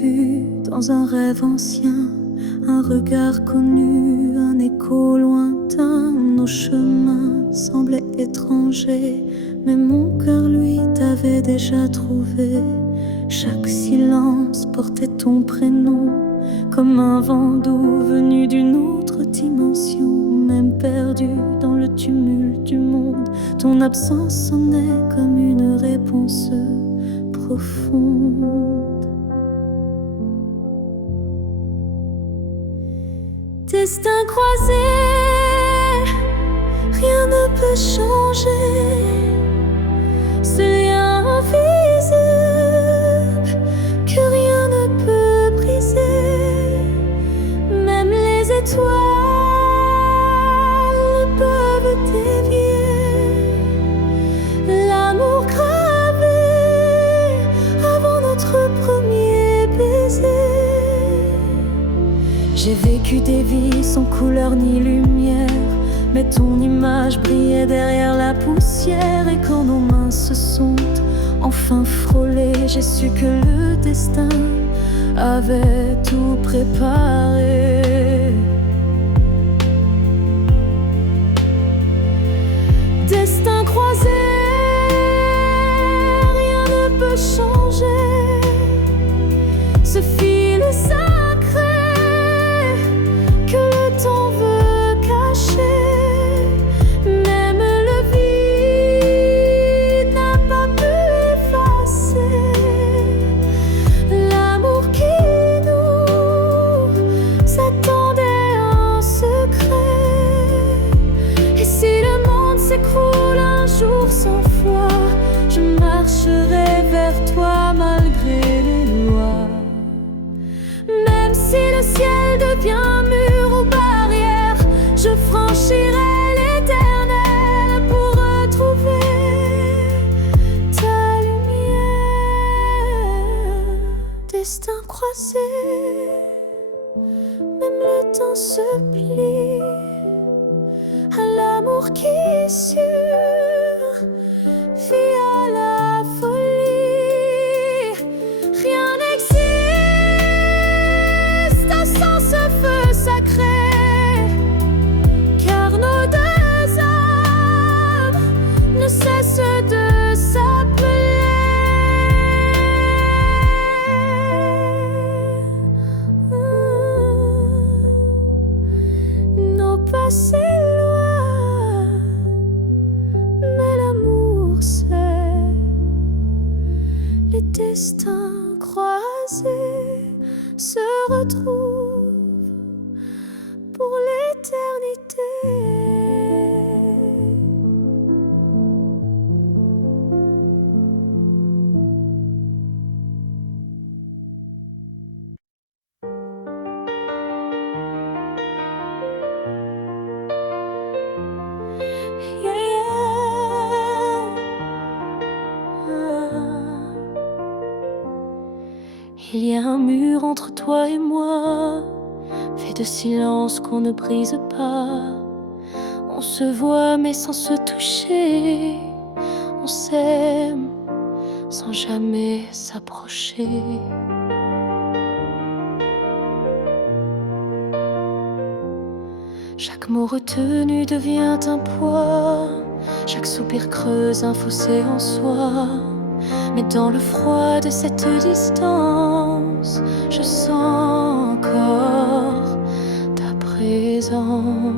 vu dans un rêve ancien, un regard connu, un écho lointain. Nos chemins semblaient étrangers, mais mon cœur, lui, t'avait déjà trouvé. Chaque silence portait ton prénom, comme un vent doux venu d'une autre dimension. Même perdu dans le tumulte du monde, ton absence sonnait comme une réponse profonde. Destin croisé, rien ne peut changer. Ce lien invisible que rien ne peut briser. Même les étoiles ne peuvent dévier l'amour gravé avant notre premier baiser. J'ai vécu des vies sans couleur ni lumière, mais ton image brillait derrière la poussière. Et quand nos mains se sont enfin frôlées, j'ai su que le destin avait tout préparé. Destin croisé, rien ne peut changer. Ce fil sacré que le temps veut cacher. Même le vide n'a pas pu effacer l'amour qui nous attendait en secret. Et si le monde s'écroule un jour sans foi, je marcherai vers toi malgré les lois. Même si le ciel devient mur ou barrière, je franchirai l'éternel pour retrouver ta lumière. Destin croisé, même le temps se plie à l'amour qui survit à la folie. Rien n'existe sans ce feu sacré, car nos deux âmes ne cessent de s'appeler. Nos passés loin, mais l'amour sait. Les destins croisés se retrouvent pour l'éternité. Il y a un mur entre toi et moi, fait de silence qu'on ne brise pas. On se voit mais sans se toucher, on s'aime sans jamais s'approcher. Chaque mot retenu devient un poids, chaque soupir creuse un fossé en soi. Mais dans le froid de cette distance, je sens encore ta présence.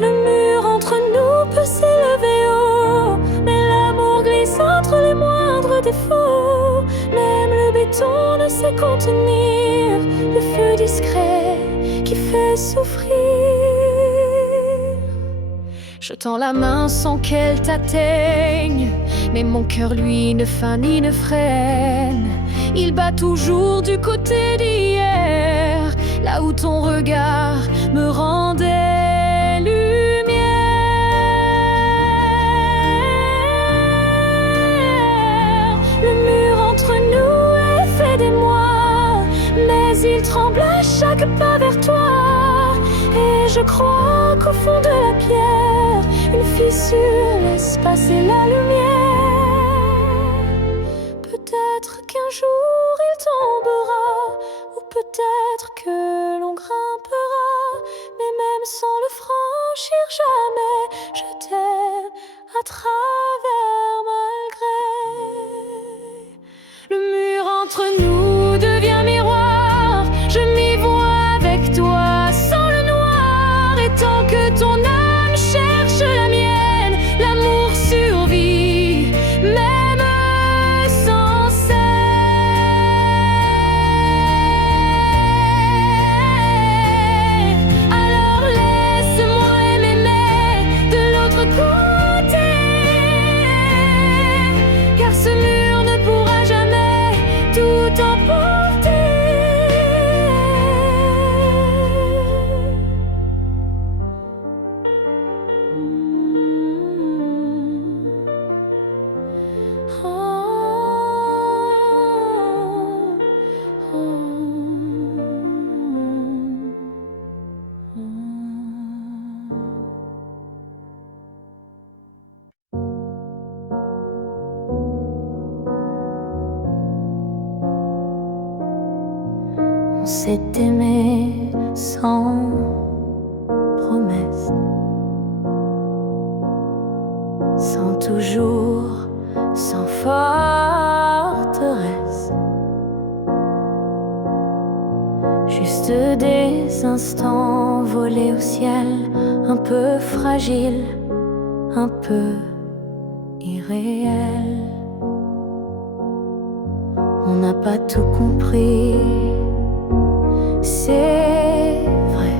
Le mur entre nous peut s'élever haut, mais l'amour glisse entre les moindres défauts. Même le béton ne sait contenir le feu discret qui fait souffrir. Je tends la main sans qu'elle t'atteigne, mais mon cœur lui ne feint ni ne freine. Il bat toujours du côté d'hier, là où ton regard me rendait lumière. Le mur entre nous est fait d'émoi, mais il tremble à chaque pas vers toi. Et je crois qu'au fond de la pierre, une fissure laisse passer la lumière. On s'est aimé sans promesse, sans toujours, sans forteresse. Juste des instants volés au ciel, un peu fragiles, un peu irréels. On n'a pas tout compris, c'est vrai.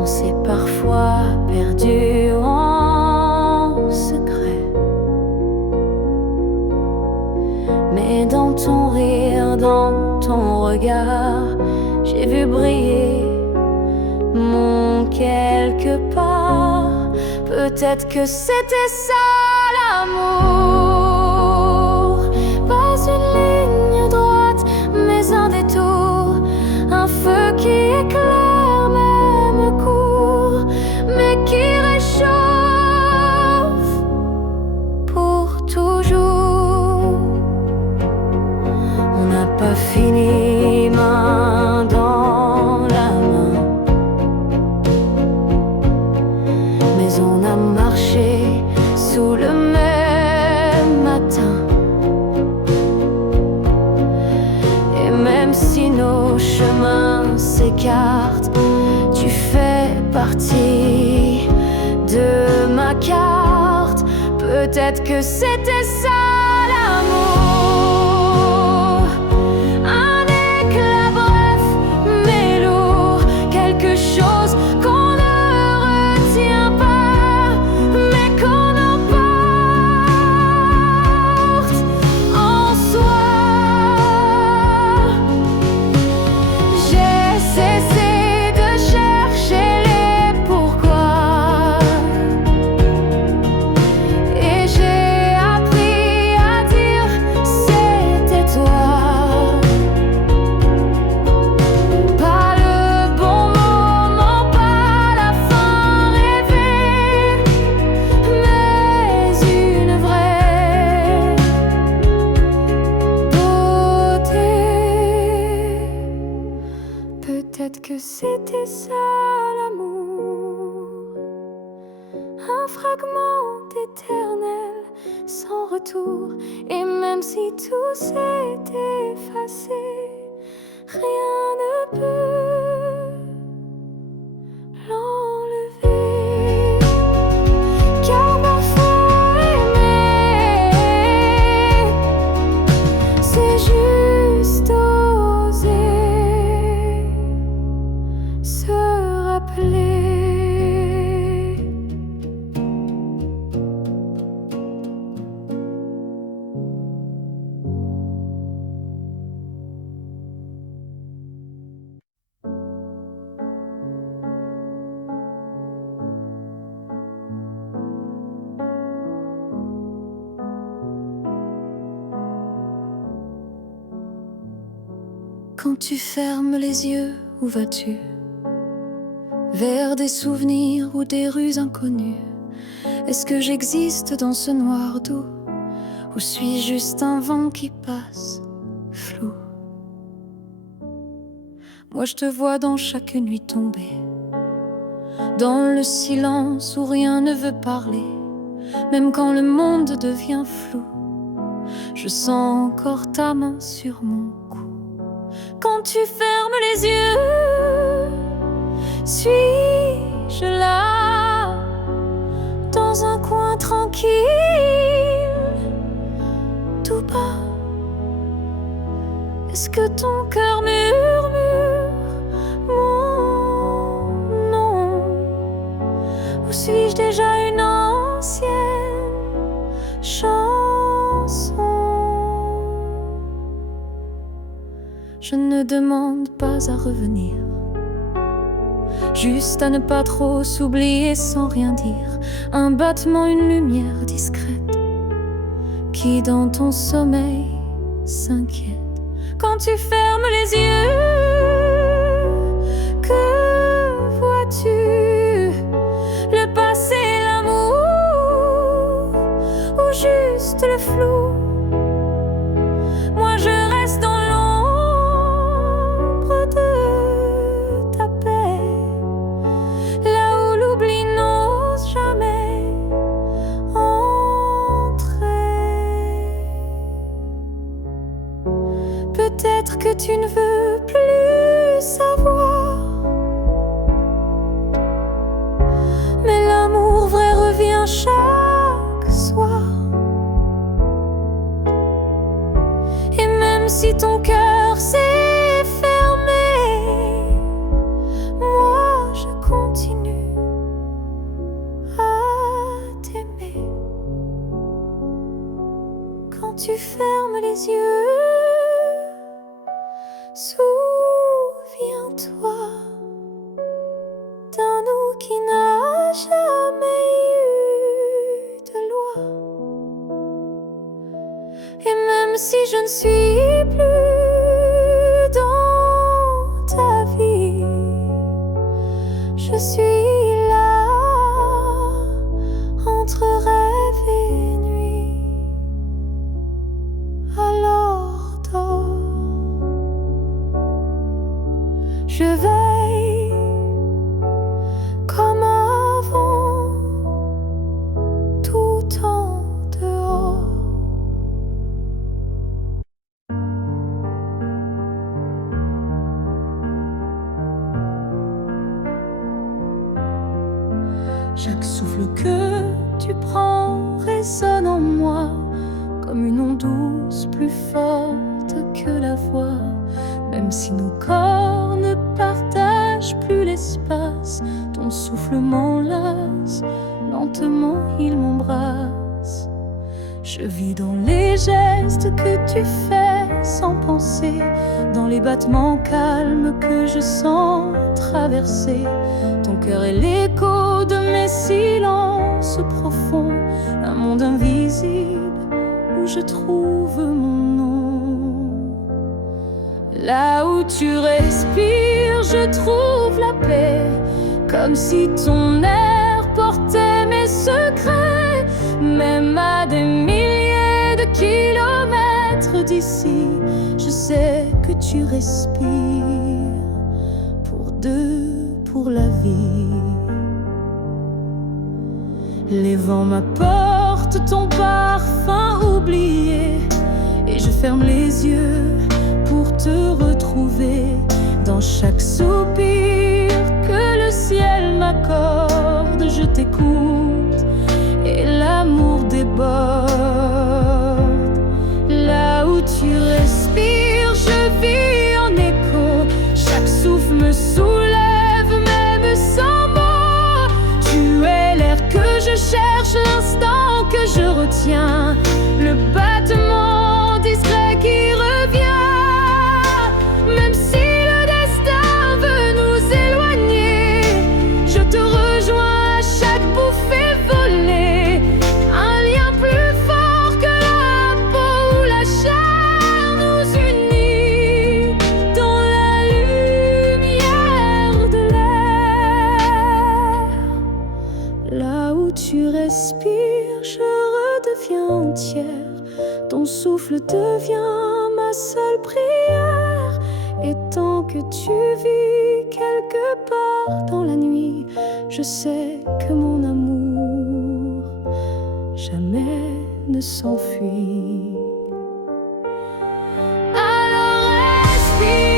On s'est parfois perdu en secret. Mais dans ton rire, dans ton regard, j'ai vu briller mon quelque part. Peut-être que c'était ça l'amour. Pas une ligne droite, mais un détour. Un feu qui éclaire, même court, mais qui réchauffe pour toujours. On n'a pas fini main dans la main, mais on a marché sous le même matin. Et même si nos chemins s'écartent, tu fais partie de ma carte. Peut-être que c'était ça l'amour. Un éclat bref mais lourd, quelque chose qu'on ne retient pas, mais qu'on emporte en soi. J'ai cessé de chercher les pourquoi, et j'ai appris à dire c'était toi. Pas le bon moment, pas la fin rêvée, mais une vraie beauté. Peut-être que c'était ça l'amour. Un fragment éternel sans retour. Et même si tout s'est effacé, rien ne peut l'enlever. Car parfois aimer, c'est juste oser se rappeler. Quand tu fermes les yeux, où vas-tu? Vers des souvenirs ou des rues inconnues? Est-ce que j'existe dans ce noir doux, ou suis-je juste un vent qui passe, flou? Moi je te vois dans chaque nuit tombée, dans le silence où rien ne veut parler. Même quand le monde devient flou, je sens encore ta main sur mon cou. Quand tu fermes les yeux, suis-je là, dans un coin tranquille, tout bas? Est-ce que ton cœur murmure mon nom, ou suis-je déjà une ancienne chanson? Je ne demande pas à revenir, juste à ne pas trop s'oublier sans rien dire. Un battement, une lumière discrète qui dans ton sommeil s'inquiète. Quand tu fermes les yeux, que vois-tu? Le passé, l'amour, ou juste le flou? Moi je reste dans l'ombre, que tu ne veux plus savoir. Mais l'amour vrai revient chaque soir. Et même si ton cœur s'est fermé, moi je continue à t'aimer. Quand tu fermes les yeux, souviens-toi d'un nous qui n'a jamais eu de loi. Et même si je ne suis plus dans ta vie, je suis là entre rêve et nuit. Alors dors, je veille comme avant, tout en dehors. Chaque souffle que tu prends résonne en moi comme une onde douce, plus forte que la voix. Même si nos corps ne partagent plus l'espace, ton souffle m'enlace, lentement il m'embrasse. Je vis dans les gestes que tu fais sans penser, dans les battements calmes que je sens traverser. Ton cœur est l'écho de mes silences profonds, un monde invisible où je trouve mon nom. Là où tu respires, je trouve la paix, comme si ton air portait mes secrets. Même à des milliers de kilomètres d'ici, je sais que tu respires pour deux, pour la vie. Les vents m'apportent ton parfum oublié, et je ferme les yeux pour te retrouver. Dans chaque soupir que le ciel m'accorde, je t'écoute et l'amour déborde. Là où tu respires, je vis en écho. Chaque souffle me soulève, même sans mots. Tu es l'air que je cherche, l'instant que je retiens, le battement discret qui revient. Même si le destin veut nous éloigner, je te rejoins à chaque bouffée volée. Un lien plus fort que la peau ou la chair nous unit dans la lumière de l'air. Là où tu respires, je redeviens entière. Ton souffle devient ma seule prière. Et tant que tu vis quelque part dans la nuit, je sais que mon amour jamais ne s'enfuit. Alors respire,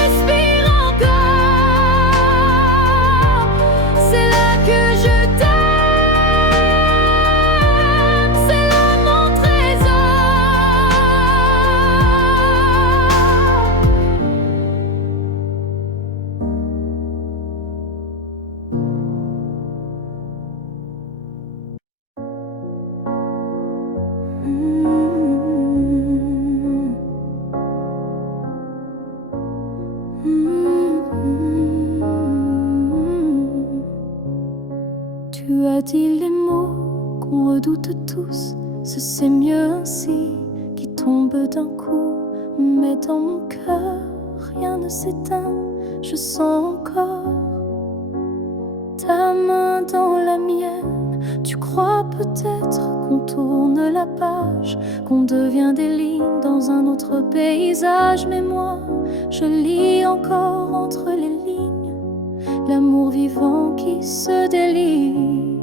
respire encore. C'est là que je t'aime, c'est là mon trésor. Tu as dit les mots qu'on redoute tous, ce c'est mieux ainsi, qui tombe d'un coup. Mais dans mon cœur, rien ne s'éteint, je sens encore ta main dans la mienne. Tu crois peut-être qu'on tourne la page, qu'on devient des lignes dans un autre paysage. Mais moi, je lis encore entre les lignes l'amour vivant qui se délie.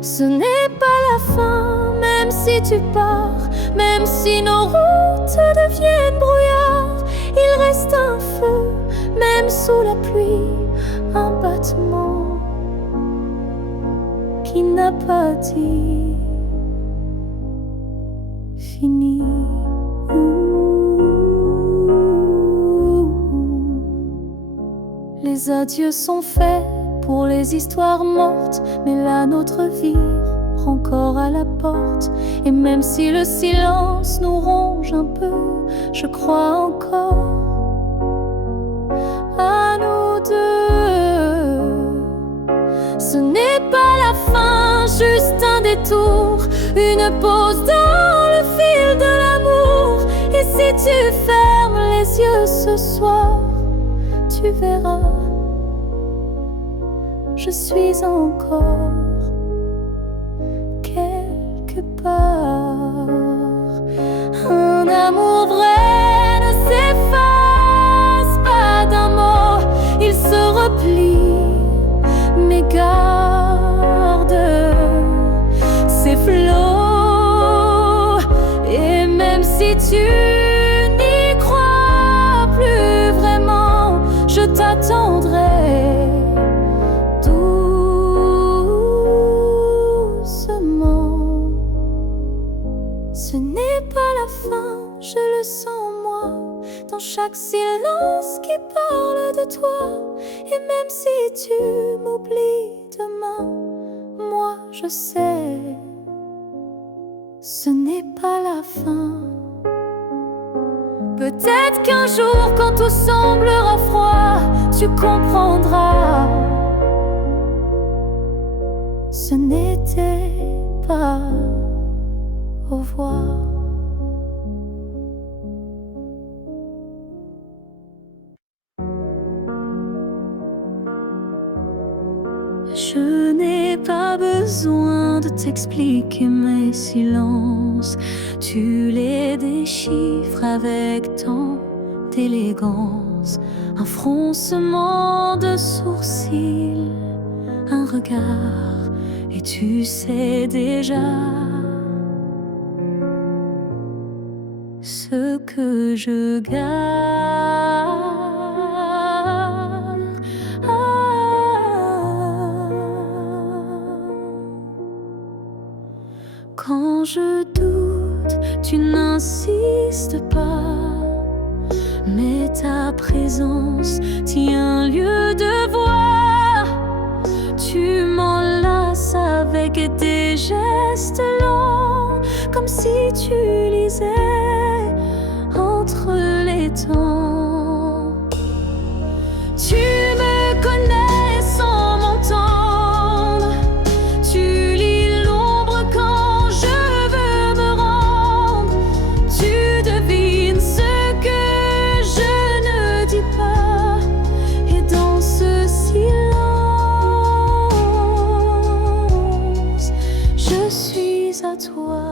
Ce n'est pas la fin, même si si tu pars, même si nos routes deviennent brouillard, il reste un feu, même sous la pluie, un battement qui n'a pas dit fini. Les adieux sont faits pour les histoires mortes, mais la nôtre vire encore à la porte. Et même si le silence nous ronge un peu, je crois encore à nous deux. Ce n'est pas la fin, juste un détour, une pause dans le fil de l'amour. Et si tu fermes les yeux ce soir, tu verras, je suis encore quelque part. Un amour vrai ne s'efface pas d'un mot, il se replie, mais garde ses flots. Et même si tu n'y crois plus vraiment, je t'attendrai doucement. Ce n'est pas la fin, je le sens en moi, dans chaque silence qui parle de toi. Et même si tu m'oublies demain, moi je sais, ce n'est pas la fin. Peut-être qu'un jour, quand tout semblera froid, tu comprendras, ce n'était pas au revoir. Je n'ai pas besoin de t'expliquer mes silences, tu les déchiffres avec tant d'élégance. Un froncement de sourcils, un regard, et tu sais déjà ce que je garde. Quand je doute, tu n'insistes pas, mais ta présence tient lieu de voix. Tu m'enlaces avec des gestes lents, comme si tu lisais entre les temps. Tu me connais sans m'entendre, tu lis l'ombre quand je veux me rendre. Tu devines ce que je ne dis pas, et dans ce silence, je suis à toi.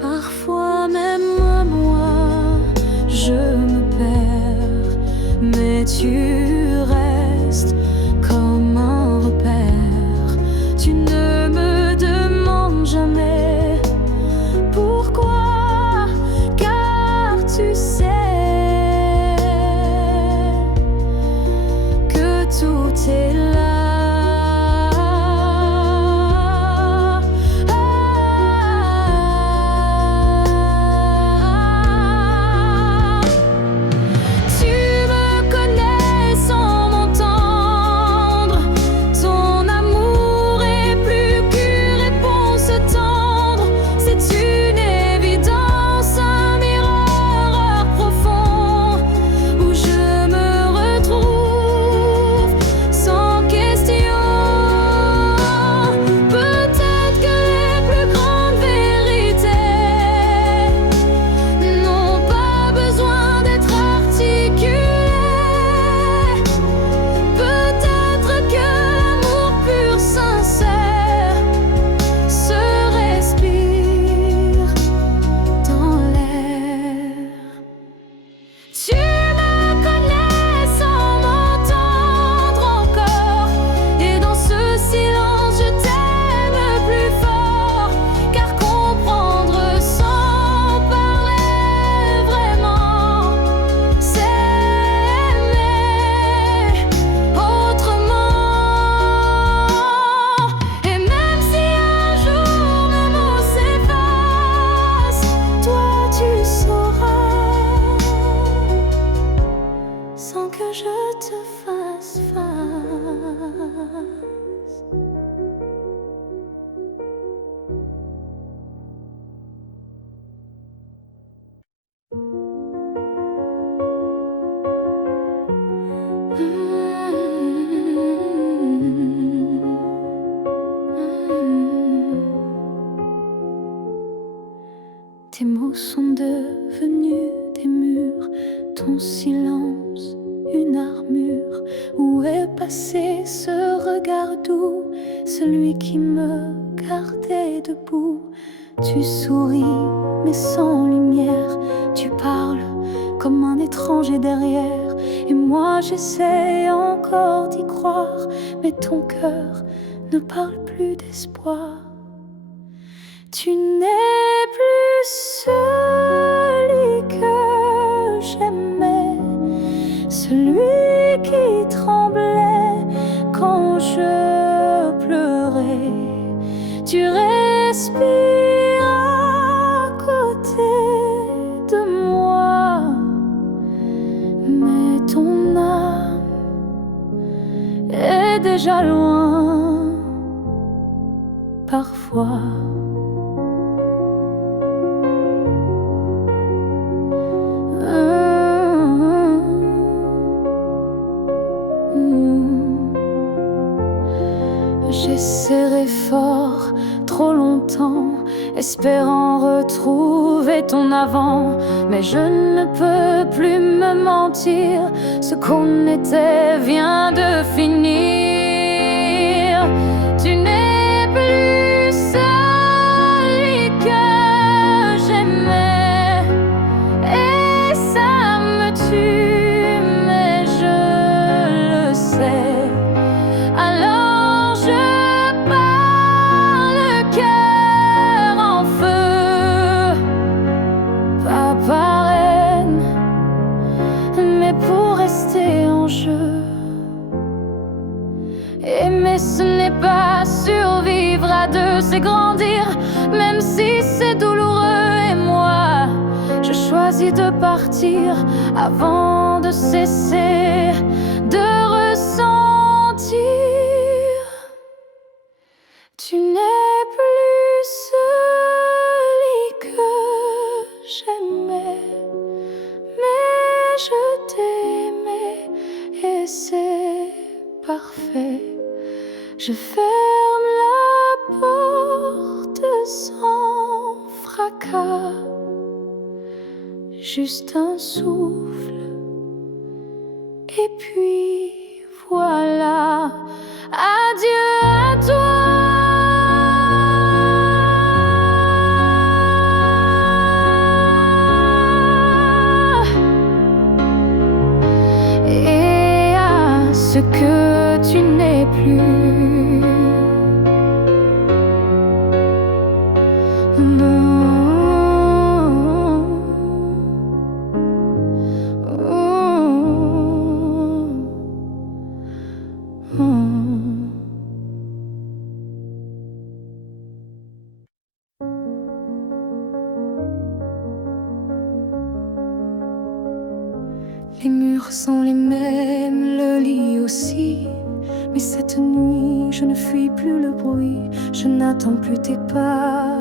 Parfois même à moi, je me perds, mais tu restes comme un repère. Tu ne me demandes jamais pourquoi, car tu sais que tout est là. sont devenus des murs, ton silence une armure. Où est passé ce regard doux, celui qui me gardait debout? Tu souris mais sans lumière, tu parles comme un étranger derrière. Et moi j'essaie encore d'y croire, mais ton cœur ne parle plus d'espoir. Tu n'es plus celui que j'aimais, celui qui tremblait quand je pleurais. Tu respires à côté de moi, mais ton âme est déjà loin parfois. J'ai serré fort trop longtemps, espérant retrouver ton avant. Mais je ne peux plus me mentir, ce qu'on était vient de finir. Tu n'es plus celui que j'aimais, et ça me tue, mais je le sais. Alors je pars le cœur en feu, pas par haine, mais pour rester en jeu. Aimer ce n'est pas survivre à deux, c'est grandir, même si c'est douloureux. Et moi, je choisis de partir avant de cesser de ressentir. Tu n'es plus celui que j'aimais, mais je t'aimais et c'est parfait. Je ferme la porte sans fracas, juste un souffle, et puis voilà. Adieu à toi. Et à ce que tu n'es plus. Les murs sont les mêmes, le lit aussi. Mais cette nuit, je ne fuis plus le bruit. Je n'attends plus tes pas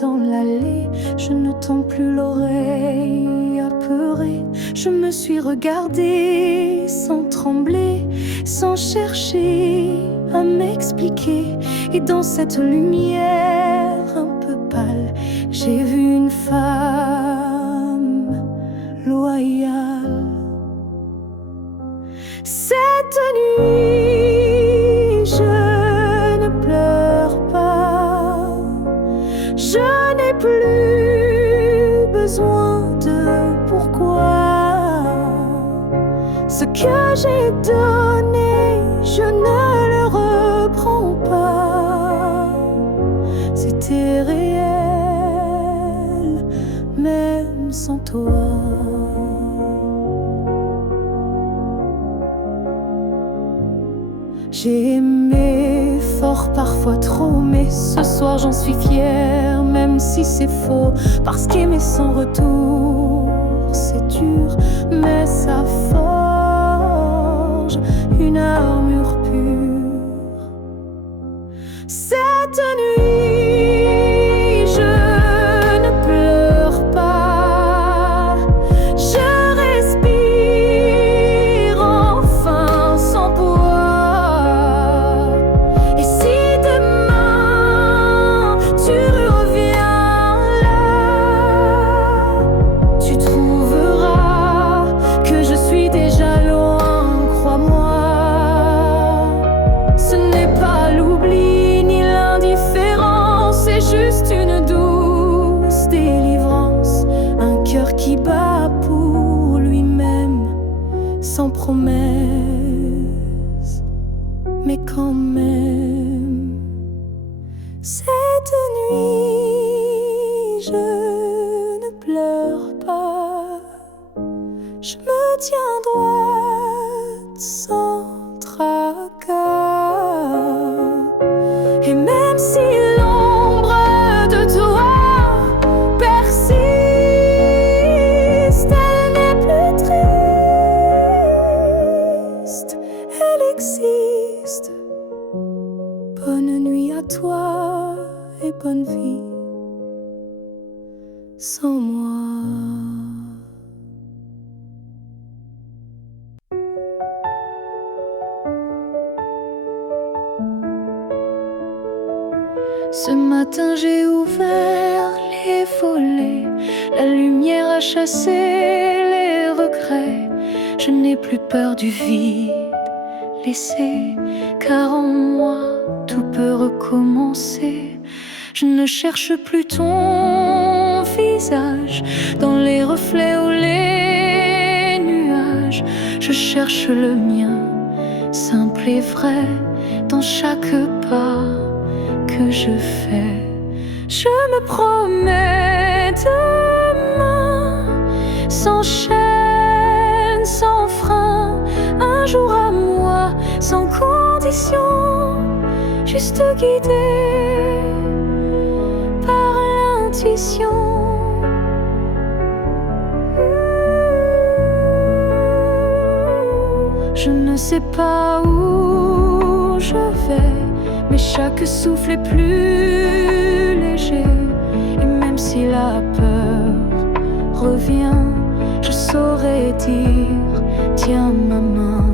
dans l'allée. Je ne tends plus l'oreille apeurée. Je me suis regardée sans trembler, sans chercher à m'expliquer. Et dans cette lumière un peu pâle, j'ai vu une femme loyale. Cette nuit, je ne pleure pas. Je n'ai plus besoin de pourquoi. Ce que j'ai donné, je ne le reprends pas. C'était réel, même sans toi. J'ai aimé fort, parfois trop, mais ce soir j'en suis fière, même si c'est faux. Parce qu'aimer sans retour, c'est dur, mais ça forge une armure pure. Cette nuit, je ne pleure pas. Je respire enfin sans poids. Et si demain tu reviens là, quand même. Cette nuit, je ne pleure pas. Je me tiens droite sans tracas. Et même si l'ombre de toi persiste, elle n'est plus triste, elle existe. Bonne nuit à toi et bonne vie sans moi. Ce matin j'ai ouvert les volets, la lumière a chassé les regrets. Je n'ai plus peur du vide laissé, car en moi tout peut recommencer. Je ne cherche plus ton visage dans les reflets ou les nuages. Je cherche le mien, simple et vrai, dans chaque pas que je fais. Je me promets demain, sans chaîne, sans frein, un jour à moi, sans condition, juste guidé par l'intuition. Je ne sais pas où je vais, mais chaque souffle est plus léger. Et même si la peur revient, je saurais dire, tiens ma main.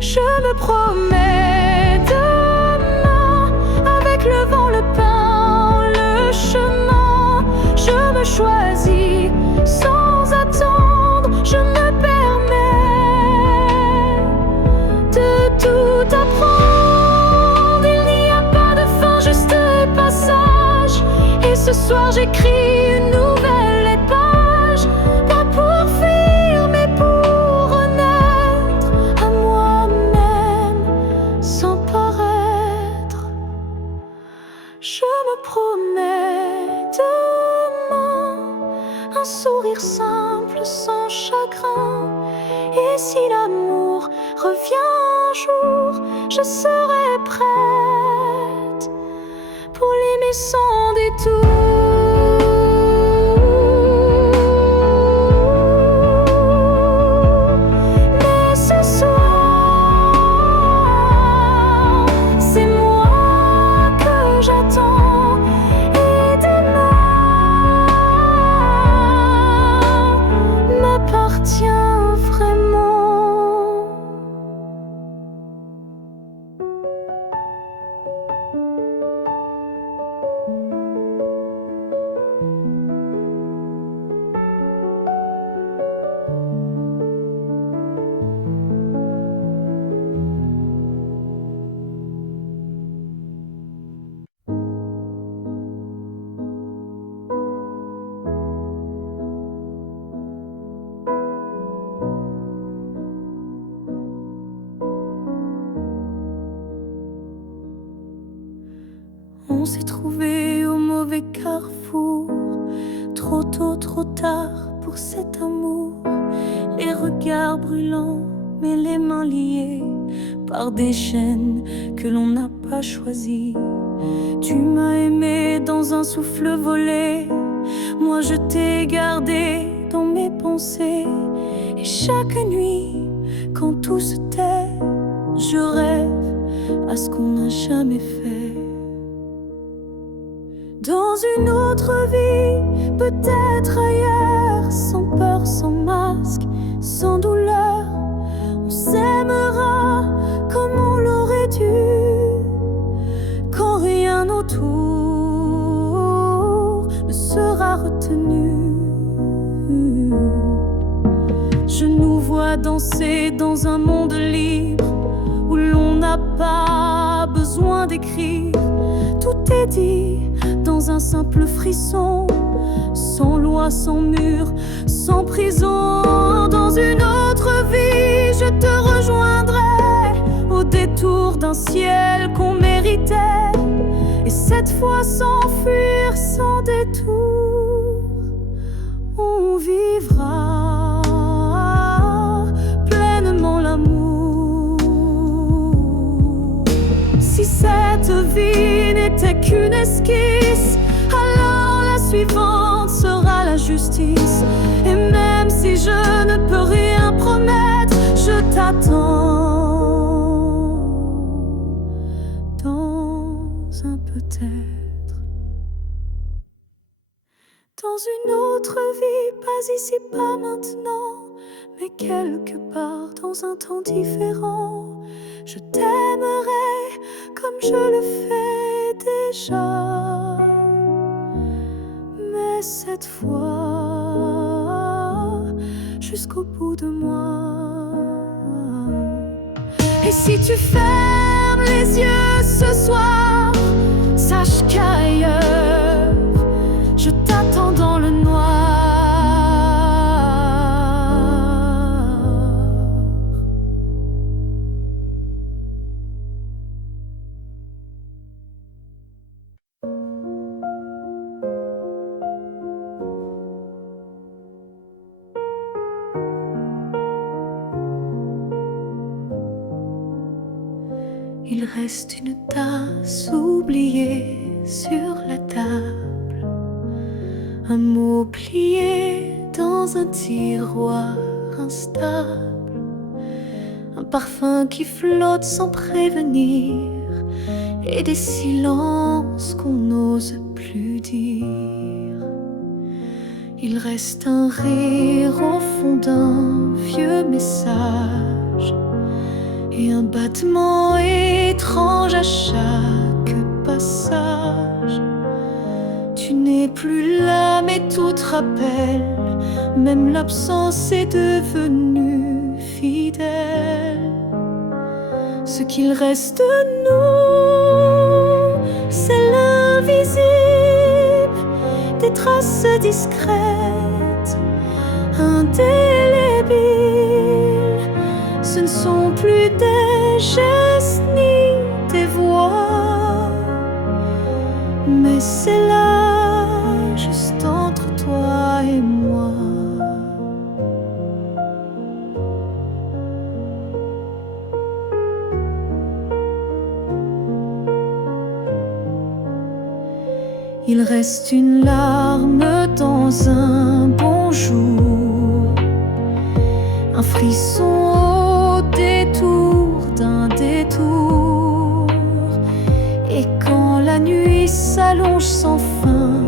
Je me promets demain, avec le vent, le pain, le chemin. Je me choisis sans attendre, je me permets de tout apprendre. Ce soir j'écris une nouvelle page, pas pour fuir mais pour renaître à moi-même sans paraître. Je me promets demain un sourire simple sans chagrin. Et si l'amour revient un jour, je serai prête pour l'aimer sans détour. Mais ce soir, c'est moi que j'attends. Et demain m'appartient vraiment. On s'est trouvé au mauvais carrefour, trop tôt, trop tard pour cet amour. Les regards brûlants, mais les mains liées par des chaînes que l'on n'a pas choisies. Tu m'as aimé dans un souffle volé, moi je t'ai gardé dans mes pensées. Et chaque nuit, quand tout se tait, je rêve à ce qu'on n'a jamais fait. Dans une autre vie, peut-être ailleurs, sans peur, sans masque, sans douleur, on s'aimera comme on l'aurait dû, quand rien autour ne sera retenu. Je nous vois danser dans un monde libre, où l'on n'a pas besoin d'écrire. Tout est dit dans un simple frisson, sans loi, sans mur, sans prison. Dans une autre vie, je te rejoindrai au détour dur d'un ciel qu'on méritait, et cette fois s'enfuir sans détour. On vivra pleinement l'amour. Si cette vie n'était qu'une esquisse, alors la suivante sera la justice. Et même si je ne peux rien promettre, je t'attends dans un peut-être. Dans une autre vie, pas ici, pas maintenant, mais quelque part dans un temps différent, je t'aimerai comme je le fais déjà. Mais cette fois, jusqu'au bout de moi. Et si tu fermes les yeux ce soir, sache qu'ailleurs, je t'attends dans le noir. Il reste une tasse oubliée sur la table, un mot plié dans un tiroir instable, un parfum qui flotte sans prévenir, et des silences qu'on n'ose plus dire. Il reste un rire au fond d'un vieux message, et un battement étrange à chaque passage. Tu n'es plus là, mais tout te rappelle, même l'absence est devenue fidèle. Ce qu'il reste de nous, c'est l'invisible, des traces discrètes, indélébiles. Ce ne sont plus des gestes ni des voix, mais c'est là, juste entre toi et moi. Il reste une larme dans un bonjour, un frisson au détour d'un détour. Et quand la nuit s'allonge sans fin,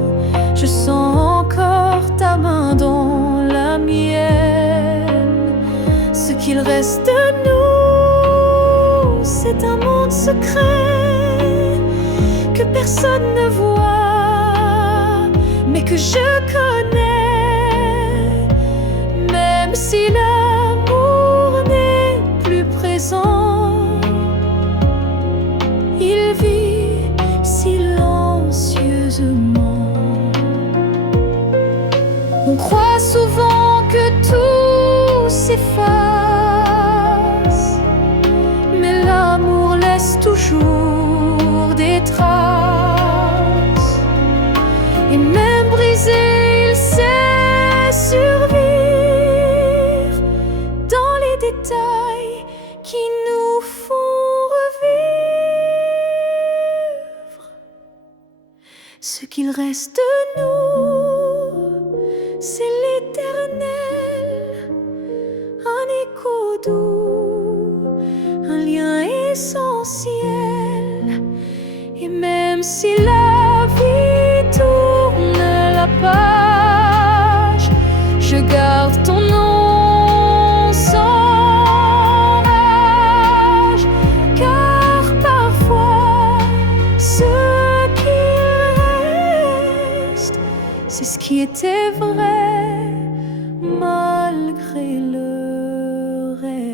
je sens encore ta main dans la mienne. Ce qu'il reste de nous, c'est un monde secret que personne ne voit, mais que je connais. Même si l'amour n'est plus présent, il vit silencieusement. On croit souvent que tout s'efface, mais l'amour laisse toujours des traces. Et même brisé, il sait survivre dans les détails qui nous font revivre. Ce qu'il reste de nous, c'est l'éternel, un écho doux, un lien essentiel. Et même si la vie tourne la page, je garde ton nom sans rage, car parfois ce qui reste, c'est ce qui était vrai malgré le reste.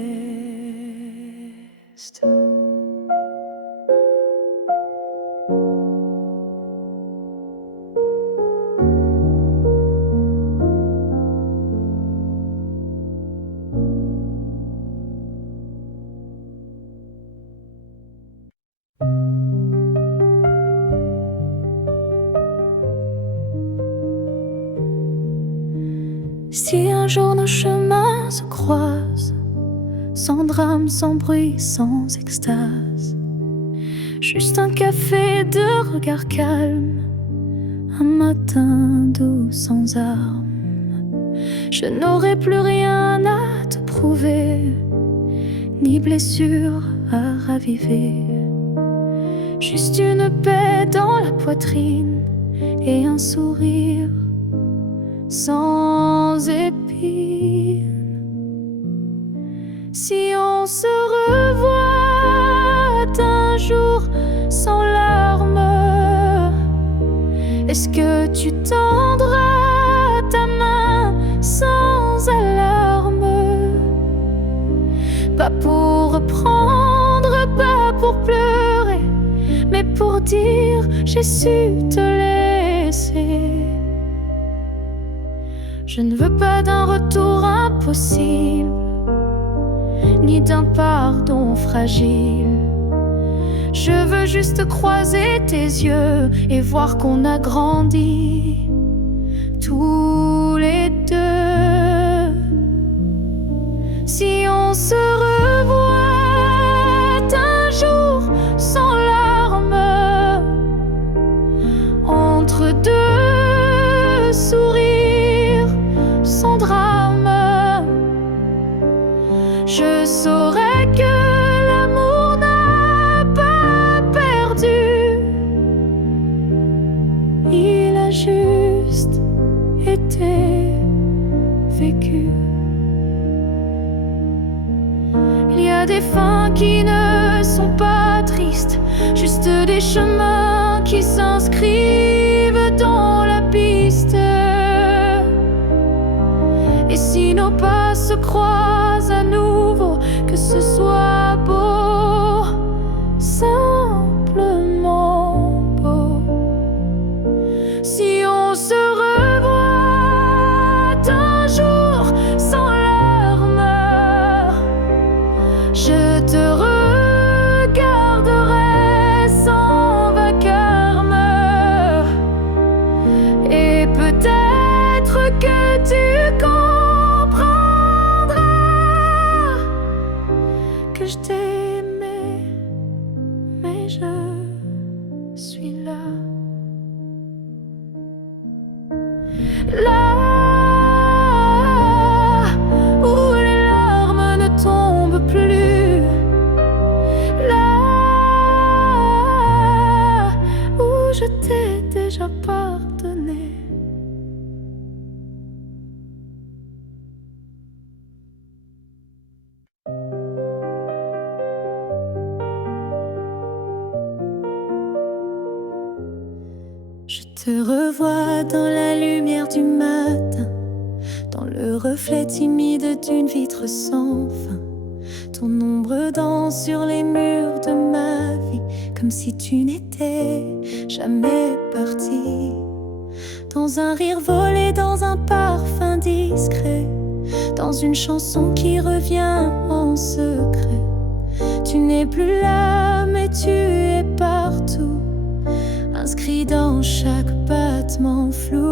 Si un jour nos chemins se croisent, sans drame, sans bruit, sans extase, juste un café de regard calme, un matin doux sans armes, je n'aurai plus rien à te prouver, ni blessure à raviver, juste une paix dans la poitrine et un sourire sans épines. Si on se revoit un jour sans larmes, est-ce que tu tendras ta main sans alarme? Pas pour reprendre, pas pour pleurer, mais pour dire j'ai su te laisser. Je ne veux pas d'un retour impossible, ni d'un pardon fragile. Je veux juste croiser tes yeux et voir qu'on a grandi tous les deux. Si on se revoit un jour sans larmes, entre deux sourires sans drame, je saurais que l'amour n'a pas perdu. Il a juste été vécu. Il y a des fins qui ne sont pas tristes, juste des chemins qui s'inscrivent dans la piste. Et si nos pas se croisent à nouveau, que ce soit beau, simplement beau. Si on se revoit un jour sans larmes, je te regarderai sans vacarme, et peut-être que tu comprendras que je t'ai aimé, mais je suis là. Là où les larmes ne tombent plus, là où je t'ai déjà pardonné. Je te revois dans la lumière du matin, dans le reflet timide d'une vitre sans fin. Ton ombre danse sur les murs de ma vie, comme si tu n'étais jamais parti. Dans un rire volé, dans un parfum discret, dans une chanson qui revient en secret. Tu n'es plus là, mais tu es partout, inscrit dans chaque battement flou.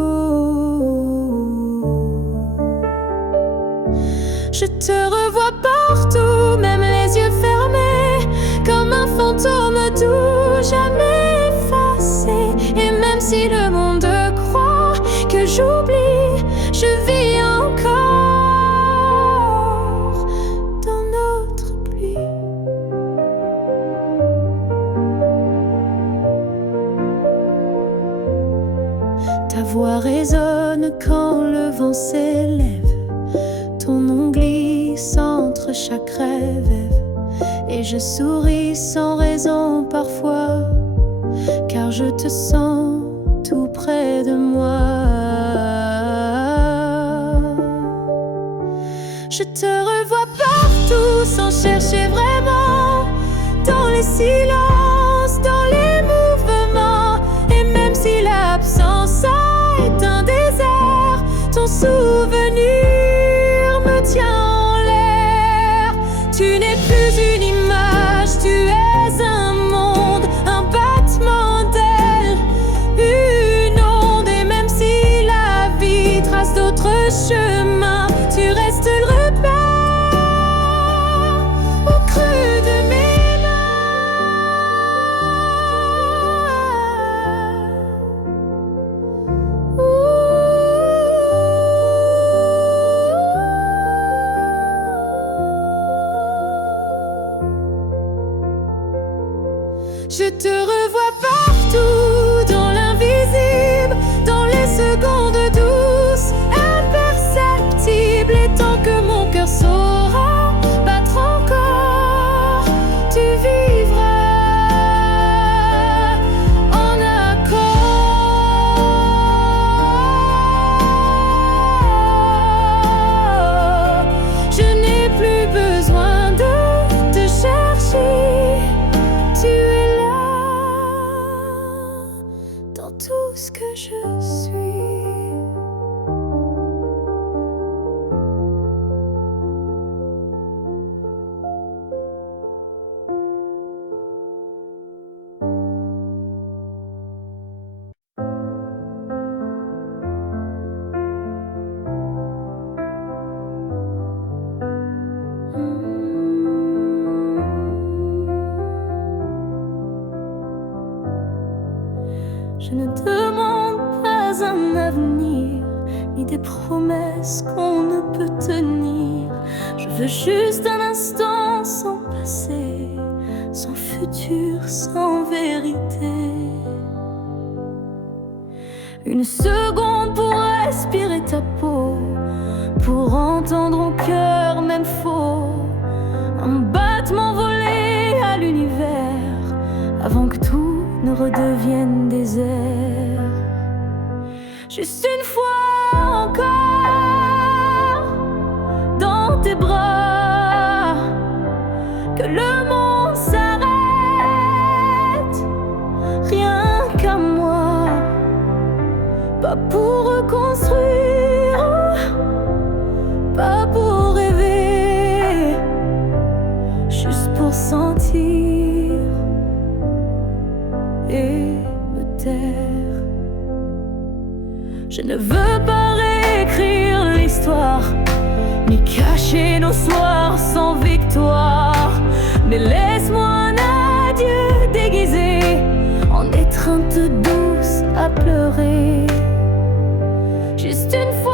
Je te revois partout, même les yeux fermés, comme un fantôme doux, jamais effacé. Et même si le monde croit que j'oublie, je vis encore dans notre pluie. Ta voix résonne quand le vent s'élève, ton nom glisse entre chaque rêve, et je souris sans raison parfois, car je te sens tout près de moi. Je te revois partout sans chercher vraiment, dans les silences, dans les mouvements. Et même si l'absence est un désert, ton souvenir me tient en l'air. Tu n'es plus une image, tu es un monde, un battement d'ailes, une onde. Et même si la vie trace d'autres chemins, te revois partout, dans l'invisible, dans les secondes douces, imperceptibles. Et tant que mon cœur saura battre encore, tu vivras en accord. Je n'ai plus besoin de te chercher, tu es là dans tout ce que je suis. Je ne demande pas un avenir, ni des promesses qu'on ne peut tenir. Je veux juste un instant sans passé, sans futur, sans vérité. Une seconde pour respirer ta peau, pour entendre au cœur même faux, un battement volé à l'univers, avant que tout ne redevienne désert. Juste une fois encore dans tes bras, que le monde s'arrête, rien qu'à moi, pas pour reconstruire, pas pour rêver, juste pour sentir et me taire. Je ne veux pas réécrire l'histoire, ni cacher nos soirs sans victoire, mais laisse-moi un adieu déguisé en étreinte douce à pleurer. Juste une fois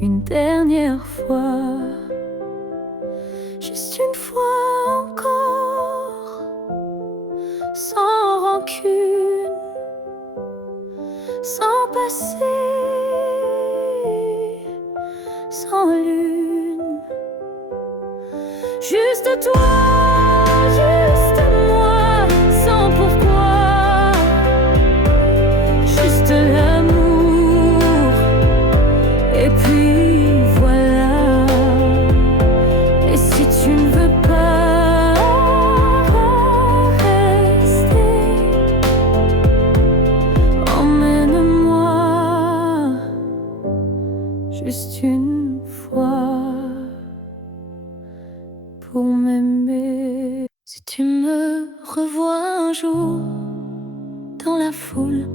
une dernière fois, juste une fois encore, sans rancune, sans passé, sans lune, juste toi, juste moi, sans pourquoi, juste l'amour, et puis juste une fois pour m'aimer. Si tu me revois un jour dans la foule,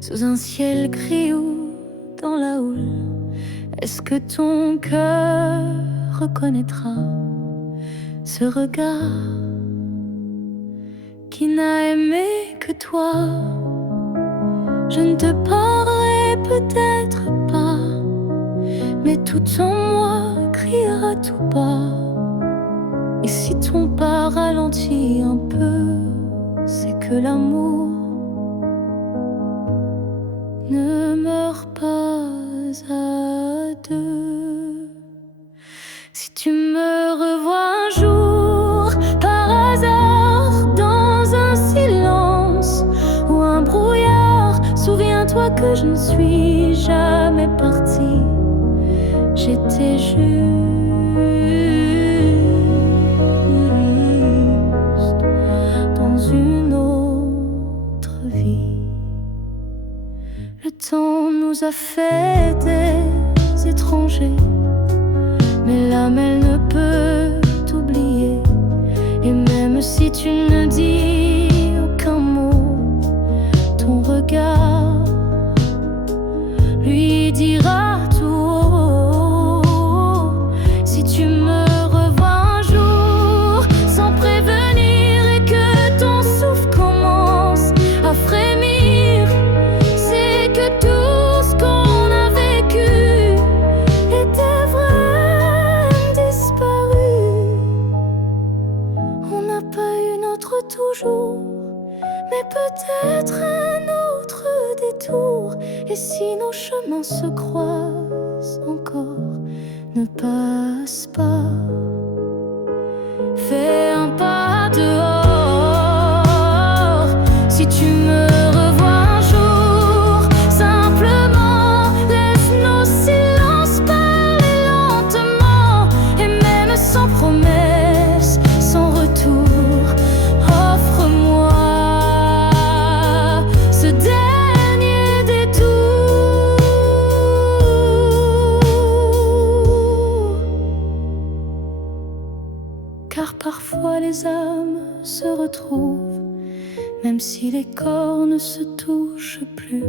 sous un ciel gris ou dans la houle, est-ce que ton cœur reconnaîtra ce regard qui n'a aimé que toi? Je ne te parlerai peut-être pas, mais tout en moi criera tout bas. Et si ton pas ralentit un peu, c'est que l'amour ne meurt pas à deux. Si tu me revois un jour par hasard dans un silence ou un brouillard Souviens-toi que je ne suis jamais partie. J'étais juste dans une autre vie. Le temps nous a fait des étrangers, mais l'âme elle ne peut t'oublier. Et même si tu ne dis aucun mot, ton regard lui dira tout haut. Si tu me revois un jour sans prévenir et que ton souffle commence à frémir, c'est que tout ce qu'on a vécu était vrai, disparu. On n'a pas eu notre toujours, mais peut-être un autre détour. Et si nos chemins se croisent encore, ne passe pas. Fais un pas dehors. Si tu me revois un jour, simplement laisse nos silences parler lentement. Et même sans promesse, sans retour, offre-moi ce dernier détour. Car parfois les âmes se retrouvent, même si les corps ne se touchent plus.